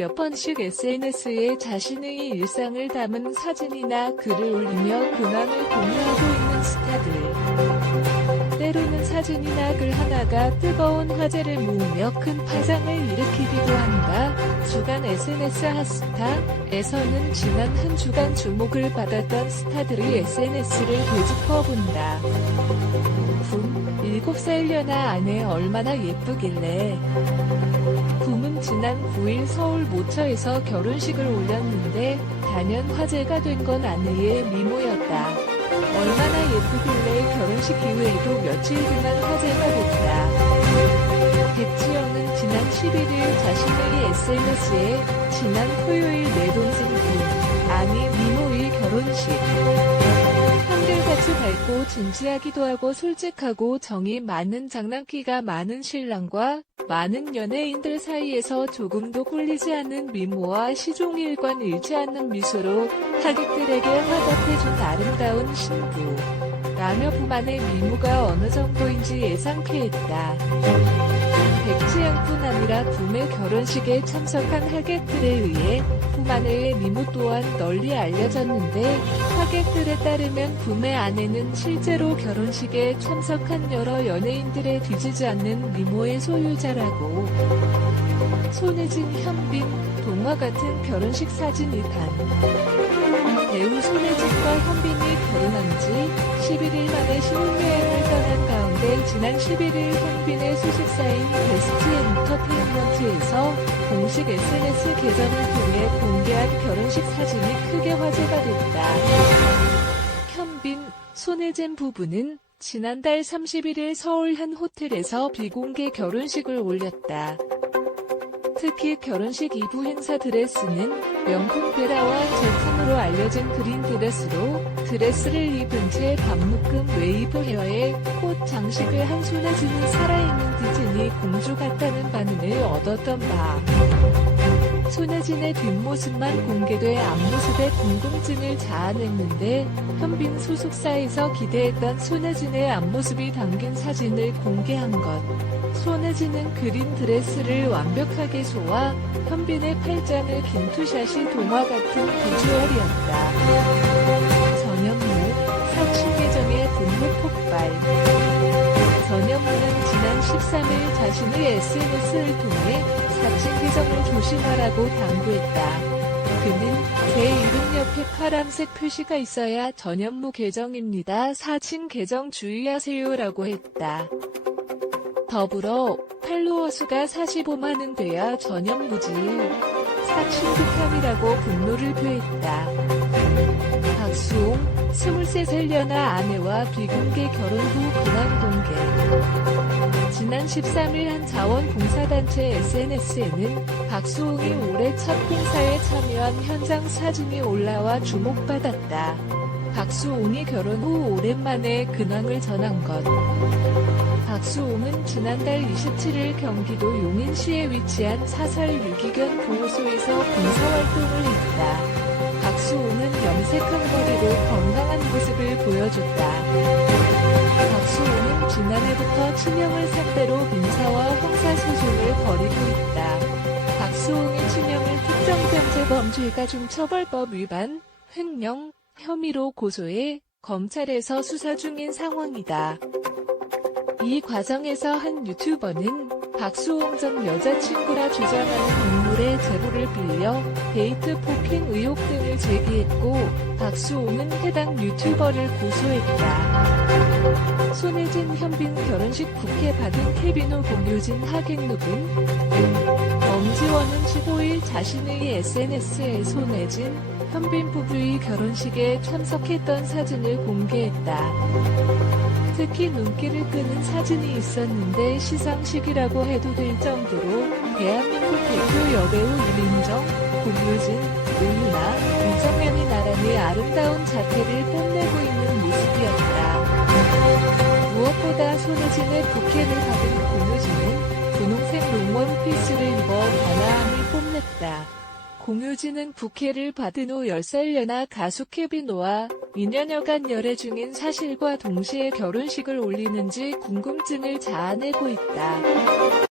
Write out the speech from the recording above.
몇 번씩 SNS에 자신의 일상을 담은 사진이나 글을 올리며 근황을 공유하고 있는 스타들. 때로는 사진이나 글 하나가 뜨거운 화제를 모으며 큰 파장을 일으키기도 한다. 주간 SNS 핫스타에서는 지난 한 주간 주목을 받았던 스타들의 SNS를 되짚어 본다. 붐, 7살 연하 아내 얼마나 예쁘길래. 지난 9일 서울 모처에서 결혼식을 올렸는데 단연 화제가 된 건 아내의 미모였다. 얼마나 예쁘길래 결혼식 이후에도 며칠 동안 화제가 됐다. 백지영은 지난 11일 자신의 SNS에 지난 토요일 내 동생 붐, 아니 미모의 결혼식. 한결같이 밝고 진지하기도 하고 솔직하고 정이 많은 장난기가 많은 신랑과 많은 연예인들 사이에서 조금도 꿀리지 않는 미모와 시종일관 잃지 않는 미소로 하객들에게 화답해준 아름다운 신부. 라며 부만의 미모가 어느 정도인지 예상케 했다. 백지영뿐 아니라 붐의 결혼식에 참석한 하객들에 의해 부만의 미모 또한 널리 알려졌는데 하객들에 따르면 붐의 아내는 실제로 결혼식에 참석한 여러 연예인들에 뒤지지 않는 미모의 소유자라고. 손혜진, 현빈, 동화 같은 결혼식 사진 이단. 배우 손혜진과 현빈이 결혼한 지 11일 만에 신혼여행을 떠난 가운데 지난 11일 현빈의 소속사인 베스트 엔터테인먼트에서 공식 SNS 계정을 통해 공개한 결혼식 사진이 크게 화제가 됐다. 현빈, 손혜진 부부는 지난달 31일 서울 한 호텔에서 비공개 결혼식을 올렸다. 특히 결혼식 이부 행사 드레스는 명품 베라와 제품으로 알려진 그린 드레스로 드레스를 입은 채 반묶음 웨이브 헤어에 꽃 장식을 한 손에지는 살아있는 디즈니 공주 같다는 반응을 얻었던 바. 손혜진의 뒷모습만 공개돼 앞모습에 궁금증을 자아냈는데 현빈 소속사에서 기대했던 손혜진의 앞모습이 담긴 사진을 공개한 것. 손혜진은 그린 드레스를 완벽하게 소화, 현빈의 팔짱을 긴 투샷이 동화 같은 비주얼이었다. 자신의 SNS를 통해 사칭 계정을 조심하라고 당부했다. 그는 제 이름 옆에 파란색 표시가 있어야 전현무 계정입니다. 사칭 계정 주의하세요라고 했다. 더불어 팔로워 수가 45만은 돼야 전현무지. 사칭 극함이라고 분노를 표했다. 박수홍, 23살 연하 아내와 비공개 결혼 후 근황 공개. 지난 13일 한 자원봉사단체 SNS에는 박수홍이 올해 첫 봉사에 참여한 현장 사진이 올라와 주목받았다. 박수홍이 결혼 후 오랜만에 근황을 전한 것. 박수홍은 지난달 27일 경기도 용인시에 위치한 사설 유기견 보호소에서 봉사활동을 했다. 박수홍은 염색한 머리로 건강한 모습을 보여줬다. 박수홍은 지난해부터 친형을 상대로 민사와 형사소송을 벌이고 있다. 박수홍의 친형을 특정범죄범죄가 중 처벌법 위반, 횡령, 혐의로 고소해 검찰에서 수사 중인 상황이다. 이 과정에서 한 유튜버는 박수홍 전 여자친구라 주장하는 인물의 제보를 빌려 데이트 포핑 의혹 등을 제기했고 박수홍은 해당 유튜버를 고소했다. 손혜진 현빈 결혼식 부케 받은 케비노 공유진 하객룩은 엄지원은 15일 자신의 SNS에 손혜진, 현빈 부부의 결혼식에 참석했던 사진을 공개했다. 특히 눈길을 끄는 사진이 있었는데 시상식이라고 해도 될 정도로 대한민국 대표 여배우 이민정, 고유진, 은유나 이정현이 나란히 아름다운 자태를 뽐내고 있는 모습이었다. 무엇보다 손혜진의 부케를 받은 고유진은 분홍색 롱원 피스를 입어 단아함을 뽐냈다. 공효진은 부케를 받은 후 10살 연하 가수 케비노와 2년여간 열애 중인 사실과 동시에 결혼식을 올리는지 궁금증을 자아내고 있다.